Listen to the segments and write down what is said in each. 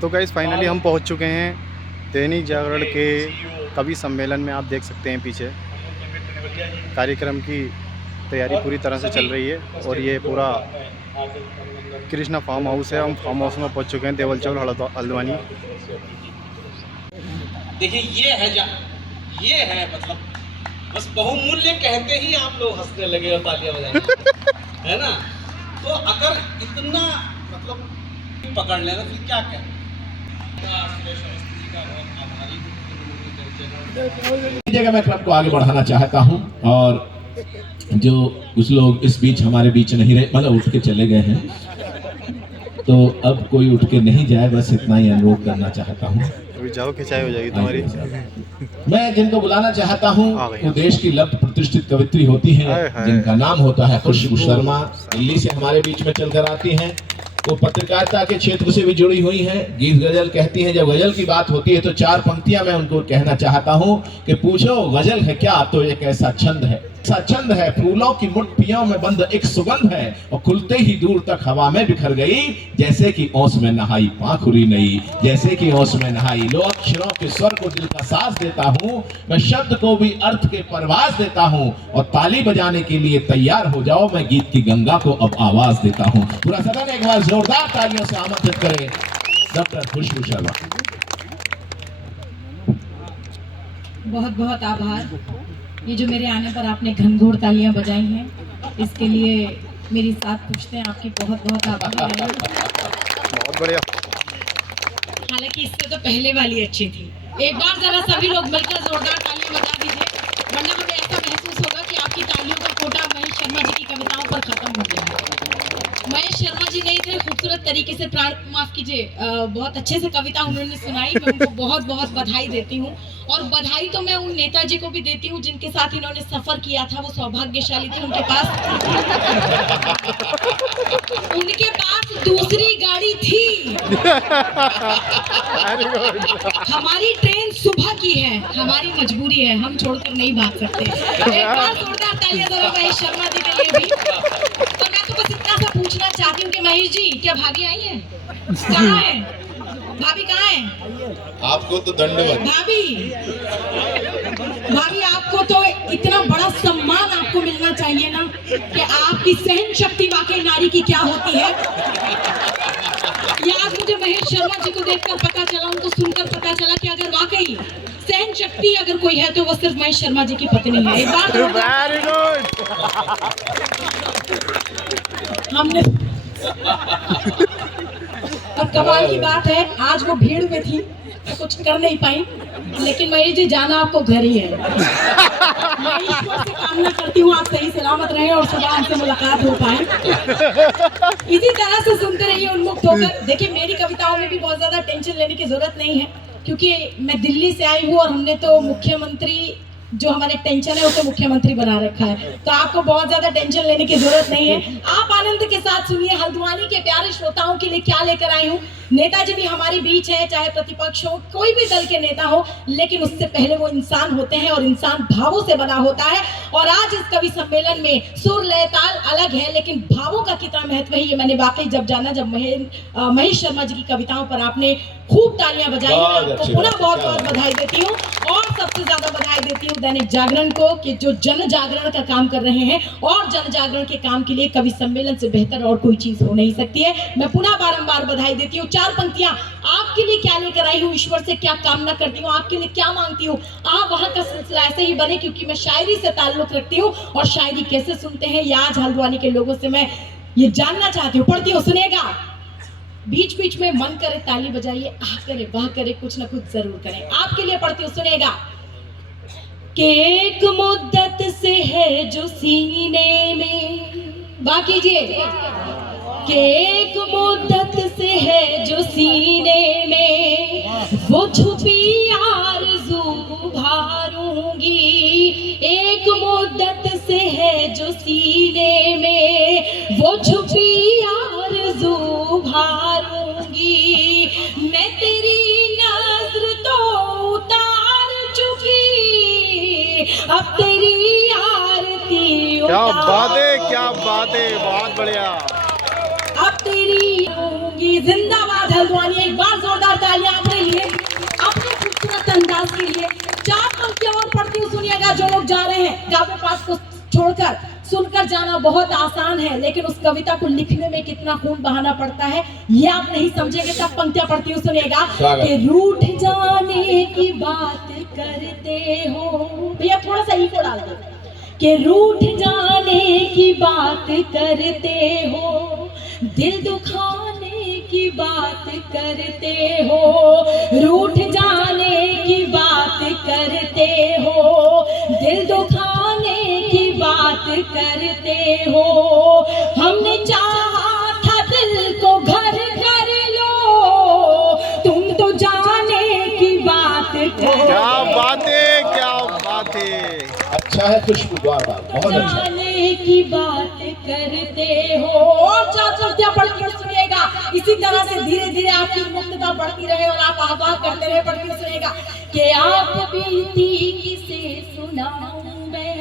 तो guys finally हम पहुंच चुके हैं दैनिक जागरण के कवि सम्मेलन में। आप देख सकते हैं पीछे कार्यक्रम की तैयारी पूरी तरह से चल रही है और ये पूरा कृष्णा फार्म हाउस है। हम फार्म हाउस में पहुंच चुके हैं, देवल चौल हल्द्वानी। देखिए ये है मतलब बस बहुमूल्य कहते ही आप लोग हंसने लगे और तालियां बजाएंगे है ना। तो अगर इतना मतलब पकड़ लेना फिर क्या कहें। जगह मैं क्लब को आगे बढ़ाना चाहता हूं और जो कुछ लोग इस बीच हमारे बीच नहीं रहे, मतलब उठ के चले गए हैं, तो अब कोई उठ के नहीं जाए, बस इतना ही अनुरोध करना चाहता हूं। अभी जाओ खिंचाई हो जाएगी तुम्हारी। मैं जिनको बुलाना चाहता हूं वो देश की लब्ध प्रतिष्ठित कवित्री होती हैं, जिनका नाम होता है खुशबू शर्मा। दिल्ली से हमारे बीच में चलकर आती हैं। वो पत्रकारिता के क्षेत्र से भी जुड़ी हुई हैं, गीत गजल कहती हैं। जब गजल की बात होती है तो चार पंक्तियां मैं उनको कहना चाहता हूं कि पूछो गजल है क्या, तो एक ऐसा छंद है, ऐसा छंद है, फूलों की मुट्ठियों में बंद एक सुगंध है, और खुलते ही दूर तक हवा में बिखर गई, जैसे कि ओस में नहाई पाखुरी नई, जैसे कि ओस में नहाई। लो अक्षरों के स्वर को दिल का साज देता हूं, मैं शब्द को भी अर्थ के परवाज देता हूं, और ताली बजाने के लिए तैयार हो जाओ, मैं गीत की गंगा को अब आवाज देता हूं। पूरा सदन एक बार जोरदार तालियों से आमंत्रित करें डॉक्टर खुशबू शर्मा। बहुत बहुत आभार। ये जो मेरे आने पर आपने घनघोर तालियां बजाई हैं, इसके लिए मेरी साथ पूछते हैं आपकी बहुत बहुत आभार। बहुत बढ़िया। हालांकि इससे तो पहले वाली अच्छी थी। एक बार जरा सभी लोग मिलकर जोरदार तालियां बजा दीजिए, वरना हमें ऐसा महसूस होगा कि आपकी तालियों का कोटा महेश शर्मा जी की कविताओं पर खत्म हो गया है। महेश शर्मा जी ने इतने खूबसूरत तरीके से माफ कीजिए, बहुत अच्छे से कविता उन्होंने सुनाई। मैं उनको बहुत बहुत बधाई देती हूँ, और बधाई तो मैं उन नेताजी को भी देती हूँ जिनके साथ इन्होंने सफर किया था। वो सौभाग्यशाली थे, उनके पास दूसरी गाड़ी थी। हमारी ट्रेन सुबह की है, हमारी मजबूरी है, हम छोड़कर नहीं भाग सकते। एक बार जोरदार तालियां जरूर महेश शर्मा जी के लिए भी। तो मैं तो बस इतना सा पूछना चाहती हूँ कि महेश जी, क्या भाभी आई है? कहाँ है भाभी? कहाँ है? आपको तो दंडवत। भाभी आपको तो इतना बड़ा सम्मान आपको मिलना चाहिए ना, कि आपकी सहन शक्ति वाकई नारी की क्या होती है। आज मुझे महेश शर्मा जी को देखकर पता चला, उनको सुनकर पता चला कि अगर वाकई सहन शक्ति अगर कोई है तो वो सिर्फ महेश शर्मा जी की पत्नी है। एक बार वेरी गुड। हमने और कमाल की बात है, आज वो भीड़ में थी तो कुछ कर नहीं पाई, लेकिन महेश जी जाना आपको घर ही है। मैं ईश्वर से कामना करती हूँ आप सही सलामत रहें और सुबह हमसे मुलाकात हो पाए। इसी तरह से सुनते रहिए उन्मुक्त होकर। देखिए, मेरी कविताओं में भी बहुत ज्यादा टेंशन लेने की जरूरत नहीं है, क्योंकि मैं दिल्ली से आई हूँ और हमने तो मुख्यमंत्री, जो हमारे टेंशन है उसे मुख्यमंत्री बना रखा है, तो आपको बहुत ज्यादा टेंशन लेने की जरूरत नहीं है। आप आनंद के साथ सुनिए हल्द्वानी के प्यारे श्रोताओं के लिए क्या लेकर आई हूँ। नेताजी भी हमारे बीच है, चाहे प्रतिपक्ष हो, कोई भी दल के नेता हो, लेकिन उससे पहले वो इंसान होते हैं और इंसान भावों से बना होता है। और आज इस कवि सम्मेलन में सुर लय ताल अलग है, लेकिन भावों का कितना महत्व है ये मैंने वाकई जब जाना, जब महेश शर्मा जी की कविताओं पर आपने खूब तालियां बजाई। मैं आपको पुनः बहुत बहुत बधाई देती हूँ, और सबसे ज्यादा बधाई देती हूँ दैनिक जागरण को, कि जो जन जागरण का काम कर रहे हैं, और जन जागरण के काम के लिए कवि सम्मेलन से बेहतर और कोई चीज हो नहीं सकती है। मैं पुनः बारंबार बधाई देती हूँ। चार पंक्तियां आपके लिए क्या लेकर आई हूँ, ईश्वर से क्या कामना करती हूँ, आपके लिए क्या मांगती हूँ। आप वहां का सिलसिला ऐसे ही बने, क्योंकि मैं शायरी से ताल्लुक रखती हूँ, और शायरी कैसे सुनते हैं ये आज हल्द्वानी के लोगों से मैं ये जानना चाहती हूँ। पढ़ती हूँ, सुनेगा। बीच बीच में मन करे ताली बजाइए, आह करे वाह करे, कुछ ना कुछ जरूर करें। आपके लिए पढ़ती हूँ, सुनेगा। कि एक मुद्दत से है जो सीने में, बाकी कीजिए, कि एक मुद्दत से है जो सीने में, वो छुपी आरज़ू उभारूंगी। एक मुद्दत से है जो सीने में, वो छुपी आरज़ू उभारूंगी। मैं तेरी नज़र तो उतार चुकी, अब तेरी आरती क्या बात है, क्या बात है, बहुत बढ़िया। अब तेरी तेरी होंगी। जिंदाबाद हल्द्वानी, एक बार जोरदार तालियां अपने लिए, अपने खूबसूरत अंदाज के लिए। 4 पंक्तियां और पढ़ती हूँ, सुनिएगा। जो लोग जा रहे हैं काव्य पाठ को छोड़कर, सुनकर जाना बहुत आसान है, लेकिन उस कविता को लिखने में कितना खून बहाना पड़ता है ये आप नहीं समझेंगे। तब पंक्तियां पढ़ती हूँ, सुनिएगा। कि रूठ जाने की बात करते हो, भैया थोड़ा सा इको डाल दो। कि रूठ जाने की बात करते हो, दिल दुखाने की बात करते हो, रूठ जाने की बात करते हो, दिल दुखाने की बात करते हो। हमने चाहा था दिल को घर कर लो, तुम तो जाने की बात करते। क्या बात है, क्या बात है। अच्छा है खुशबू, बहुत अच्छा। जाने की बात करते हो। और 4 पंक्तियां पढ़ कर सुनिएगा। इसी तरह से धीरे धीरे आपकी मुक्तता बढ़ती रहे और आप आगाह करते रहे। पढ़ के सुनिएगा। कि आप बीती किसे सुनाऊं मैं।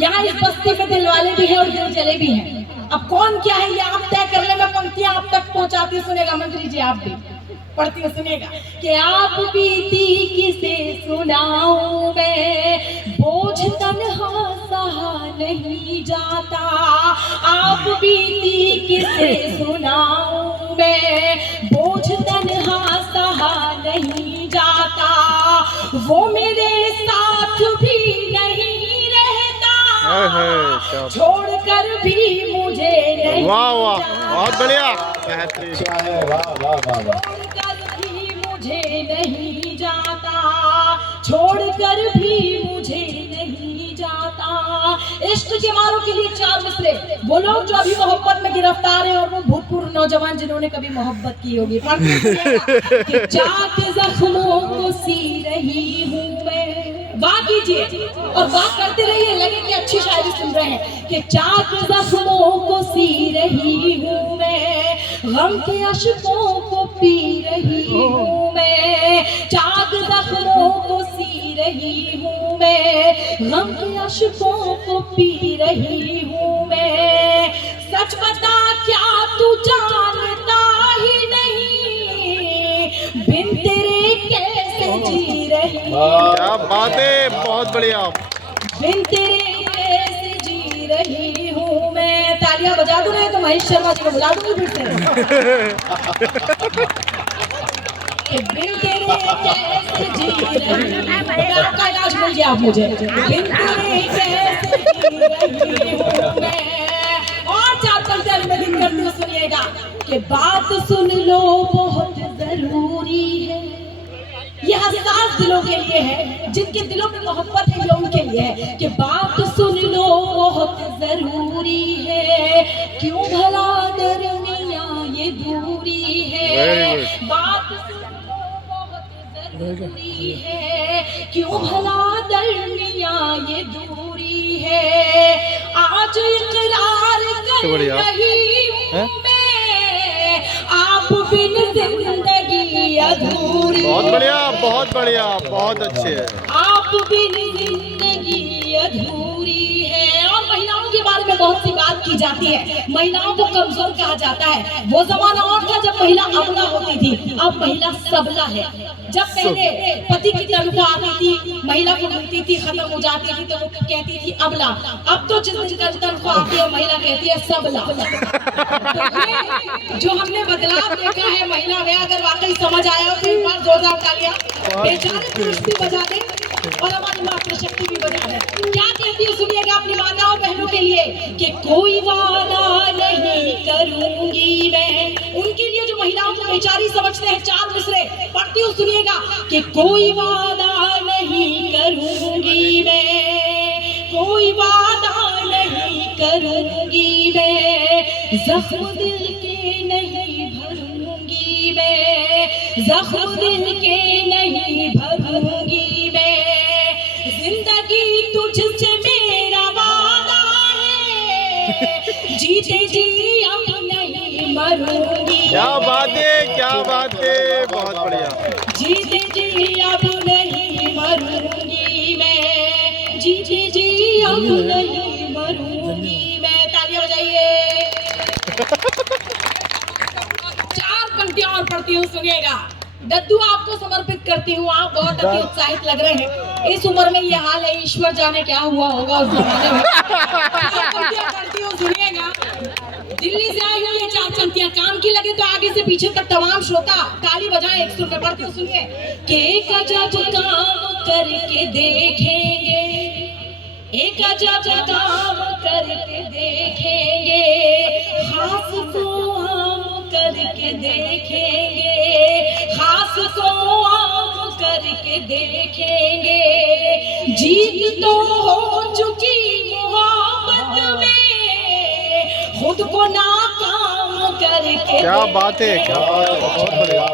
यहाँ इस बस्ती में दिल वाले भी हैं और दिल चले भी हैं। अब कौन क्या है ये आप तय कर ले, मैं पंक्तियां आप तक पहुंचाती हूँ। सुनेगा मंत्री जी, आप भी पढ़ती हूँ, सुनेगा। कि आप बीती किसे सुनाऊं मैं, बोझ तन्हा सहा नहीं जाता। आप बीती किसे सुनाऊं मैं, बोझ तन्हा सहा नहीं जाता। वो मेरे साथ भी नहीं रहता, छोड़कर भी मुझे नहीं। वाह वाह, बहुत बढ़िया, बेहतरीन। अच्छा है, वाह वाह वाह वाह। मुझे नहीं जाता, छोड़कर भी मुझे नहीं जाता। इश्क के मारों के लिए 4 मिसरे। वो लोग जो अभी मोहब्बत में गिरफ्तार हैं और वो भूतपूर्व नौजवान जिन्होंने कभी मोहब्बत की होगी। कि चाक जख्मों को सी रही हूँ मैं। वाह कीजिए और वाह करते रहिए, लगे कि अच्छी शायरी सुन रहे हैं। कि चाक जख्मों को सी रही हूँ मैं, गम के अश्कों को पी रही हूँ मैं। चाक जख्मों को सी रही हूँ मैं, गम के अश्कों को पी रही हूँ मैं। सच बता क्या तू जानता ही नहीं, बिन तेरे कैसे जी रही। क्या बात है, बहुत बढ़िया। बिन तेरे कैसे जी रही हूँ मैं। तालियां बजा दो नहीं तो महेश शर्मा जी को बुला दूंगी फिर से। बिन तेरे कैसे जी रही हूँ, आपका इलाज मिल गया आप मुझे। बिन तेरे कैसे जी रही हूँ मैं। और 4 पंक्तियां मैं दिन करती हूँ, सुनिएगा। कि बात सुन लो बहुत जरूरी है, ये हसास दिलों के लिए है, जिनके दिलों में मोहब्बत है ये उनके लिए है। कि बात सुन लो बहुत जरूरी है, क्यों भला दरमियां ये दूरी है। बात सुन लो बहुत जरूरी है, क्यों भला दरमियां ये दूरी है। आज इकरार कर रही हूँ मैं, आप बिन जिंदगी अधूरी। बहुत बढ़िया, बहुत बढ़िया, बहुत अच्छे। आप बिन जिंदगी अधूरी है। और महिलाओं के बारे में बहुत सी बात की जाती है, महिलाओं को कमजोर कहा जाता है। वो जमाना और था जब महिला अबला होती थी, अब महिला सबला है। जब पहले पति की तनख्वाह आती थी, महिला को मिलती थी, खत्म हो जाती थी तो वो कहती थी अबला। अब तो जिस दिन तनख्वाह आती है महिला कहती है सबला। तो ये जो हमने बदलाव देखा है महिला में, अगर वाकई समझ आया तो एक बार जोरदार तालियां बेचारे पुरुष भी बजा दें और हमारी मातृशक्ति भी बजा दें। क्या कहती है सुनिएगा अपनी माताओं बहनों के लिए। कि कोई वादा नहीं करूंगी मैं, उनके लिए जो महिलाओं को बेचारी समझते हैं। 4 मिसरे पढ़ती हूँ, सुनिएगा। कि कोई वादा नहीं करूंगी मैं, कोई वादा नहीं करूंगी मैं, जख्म दिल के नहीं भरूंगी मैं, जख्म दिल के नहीं भरूंगी मैं। जिंदगी तुझसे मेरा वादा है, जीते जी अब नहीं मरूंगी। क्या बात है, क्या बात है, बहुत बढ़िया। जीते जी अब नहीं मरूंगी मैं, जीते जी अब नहीं मरूंगी मैं। तालियां बजाइए। पढ़ती हूँ, सुनिएगा। दद्दू आपको समर्पित करती हूँ, आप बहुत अति उत्साहित लग रहे हैं। इस उम्र में ये हाल है, ईश्वर जाने क्या हुआ होगा उस जमाने में। पढ़ती हूँ, सुनिएगा। दिल्ली से आई हुई ये 4 पंक्तियां, काम की लगे तो आगे से पीछे तक तमाम श्रोता ताली बजाएं। एक सुन में पढ़ती हूँ, सुनिए। के अजब काम करके देखेंगे, एक अजब काम करके देखेंगे, खास को आम करके देखेंगे, खास को आम करके देखेंगे, जीत तो हो चुकी मोहब्बत में, खुद को नाकाम करके, क्या बात है, क्या बात है, बहुत बढ़िया।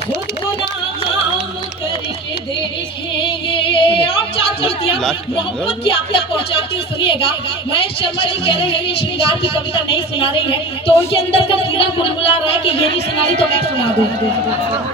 खुद को नाकाम करके देखेंगे। और 4 पंक्तियां मोहब्बत की आप तक पहुंचाती हूँ, सुनिएगा। महेश शर्मा जी कह रहे हैं ये श्रृंगार की कविता नहीं सुना रही है, तो उनके अंदर का कीड़ा कुलमुला रहा है कि ये नहीं सुना रही तो मैं सुना दूं।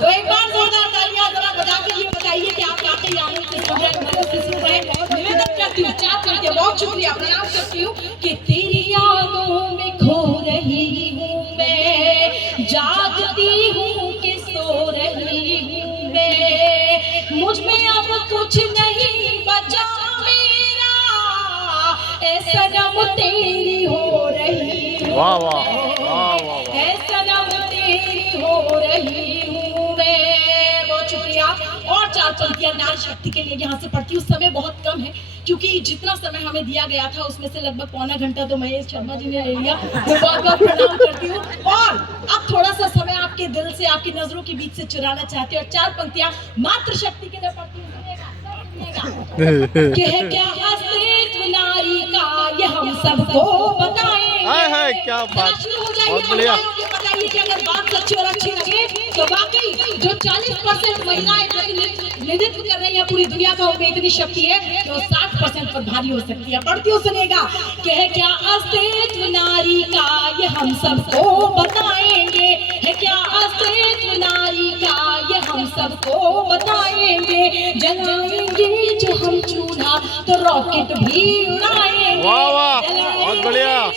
तो एक बार जोरदार तालियां जरा बजा के ये बताइए कि आप आते यानी से सुन रहे हैं, मदद से सुन रहे हैं। निवेदन करती हूँ, 4 पंक्तियां, बहुत शुक्रिया, प्रणाम करती हूँ कि तेरी यादों में खो रही हूँ मैं, जागती हूँ कि सो रही हूँ मैं, मुझ में अब कुछ नहीं बचा मेरा, ऐसा नम तेरी हो रही हूँ, वाह वाह वाह वाह। ऐसा नम तेरी हो रही हूँ मैं। बहुत शुक्रिया। और 4 पंक्तियां नारी शक्ति के लिए यहाँ से पढ़ती हूँ। समय बहुत कम है क्योंकि जितना समय हमें दिया गया था उसमें से लगभग पौना घंटा तो महेश शर्मा जी ने ले लिया। मैं बहुत बहुत प्रणाम करती हूँ। और अब थोड़ा सा समय आपके दिल से, आपकी नजरों के बीच से चुराना चाहती हूँ और 4 पंक्तियां मातृ शक्ति के लिए पढ़ती हूँ। कि है क्या अस्तित्व नारी का ये हम सबको बताएं। हाय हाय, क्या बात, बहुत बढ़िया। बताइए कि अगर बात सच्ची और अच्छी लगे तो वाकई जो 40% महिलाएं प्रतिनिधित्व कर रही हैं पूरी दुनिया का, उनमें इतनी शक्ति है कि वो 60% पर भारी हो सकती है। पढ़ती हूँ, सुनेगा। कि है क्या अस्तित्व नारी का ये हम सबको बताएंगे, है क्या अस्तित्व नारी का ये हम सबको बताएंगे, जलाएंगे जो हम चूल्हा तो रॉकेट भी उड़ाएंगे। वाह वाह, बहुत बढ़िया।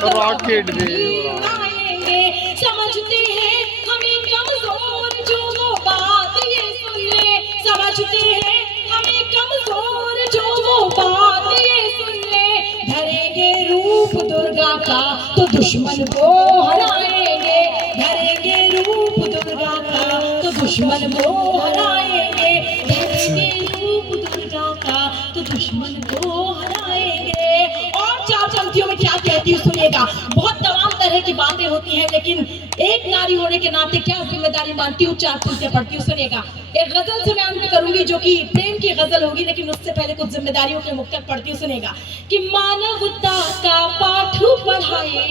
तो रॉकेट भी उड़ाएंगे। समझते हैं हमें कमजोर जो वो बात ये सुन ले, समझते हैं हमें कमजोर जो वो बात ये सुन ले, धरेंगे रूप दुर्गा का तो दुश्मन को हराएंगे, धरेंगे रूप दुर्गा का तो दुश्मन को हराएंगे, धरेंगे रूप दुर्गा का तो दुश्मन को हराएंगे। और 4 पंक्तियों में क्या कहती हूँ, सुनिएगा। बहुत तमाम तरह की बातें होती हैं लेकिन एक नारी होने के नाते क्या जिम्मेदारी मानती हूँ, 4 पंक्तियां पढ़ती हूँ, सुनिएगा। एक गजल से मैं अंत करूंगी जो कि प्रेम की गजल होगी, लेकिन उससे पहले कुछ जिम्मेदारियों के मुक्तक पढ़ती हूँ, सुनिएगा। कि मानवता का पाठ पढ़ाए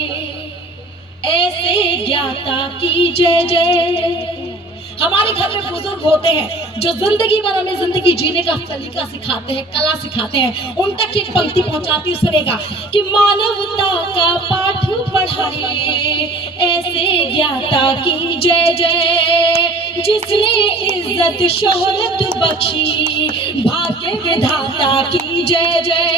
ऐसे ज्ञाता की जय जय। हमारे घर में बुजुर्ग होते हैं जो जिंदगी भर हमें जिंदगी जीने का तरीका सिखाते हैं, कला सिखाते हैं, उन तक एक पंक्ति पहुंचाती हूँ, सुनेगा। कि मानवता का पाठ पढ़ाए ऐसे ज्ञाता की जय जय, जिसने इज्जत शोहरत बख्शी भाग्य विधाता की जय जय,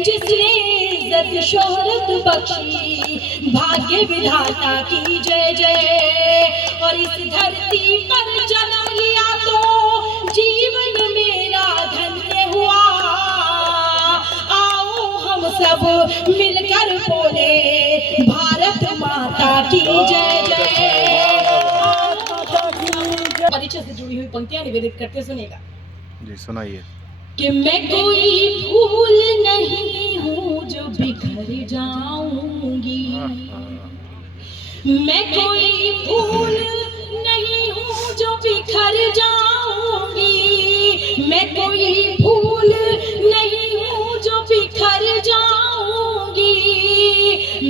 जिसने इज्जत शोहरत बख्शी भाग्य विधाता की जय जय। और इस धरती पर जन्म लिया तो जीवन मेरा धन्य हुआ, आओ हम सब मिलकर बोले भारत माता की जय जय। परिचय से जुड़ी हुई पंक्तियां निवेदित करते, सुनेगा जी, सुनाइए। कि मैं कोई फूल नहीं हूँ जो बिखर जाऊंगी, मैं कोई फूल नहीं हूँ जो बिखर जाऊंगी, मैं कोई फूल नहीं हूँ जो बिखर जाऊंगी,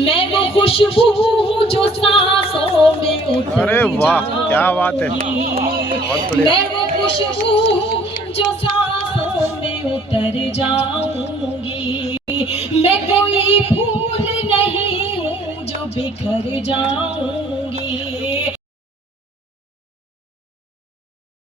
मैं वो खुशबू हूँ जो सांसों में उतर अरे वाह, क्या बात है, बहुत बढ़िया। मैं वो खुशबू हूँ जो सांसों में उतर जाऊंगी, मैं कोई फूल नहीं हूँ जो बिखर जाऊंगी।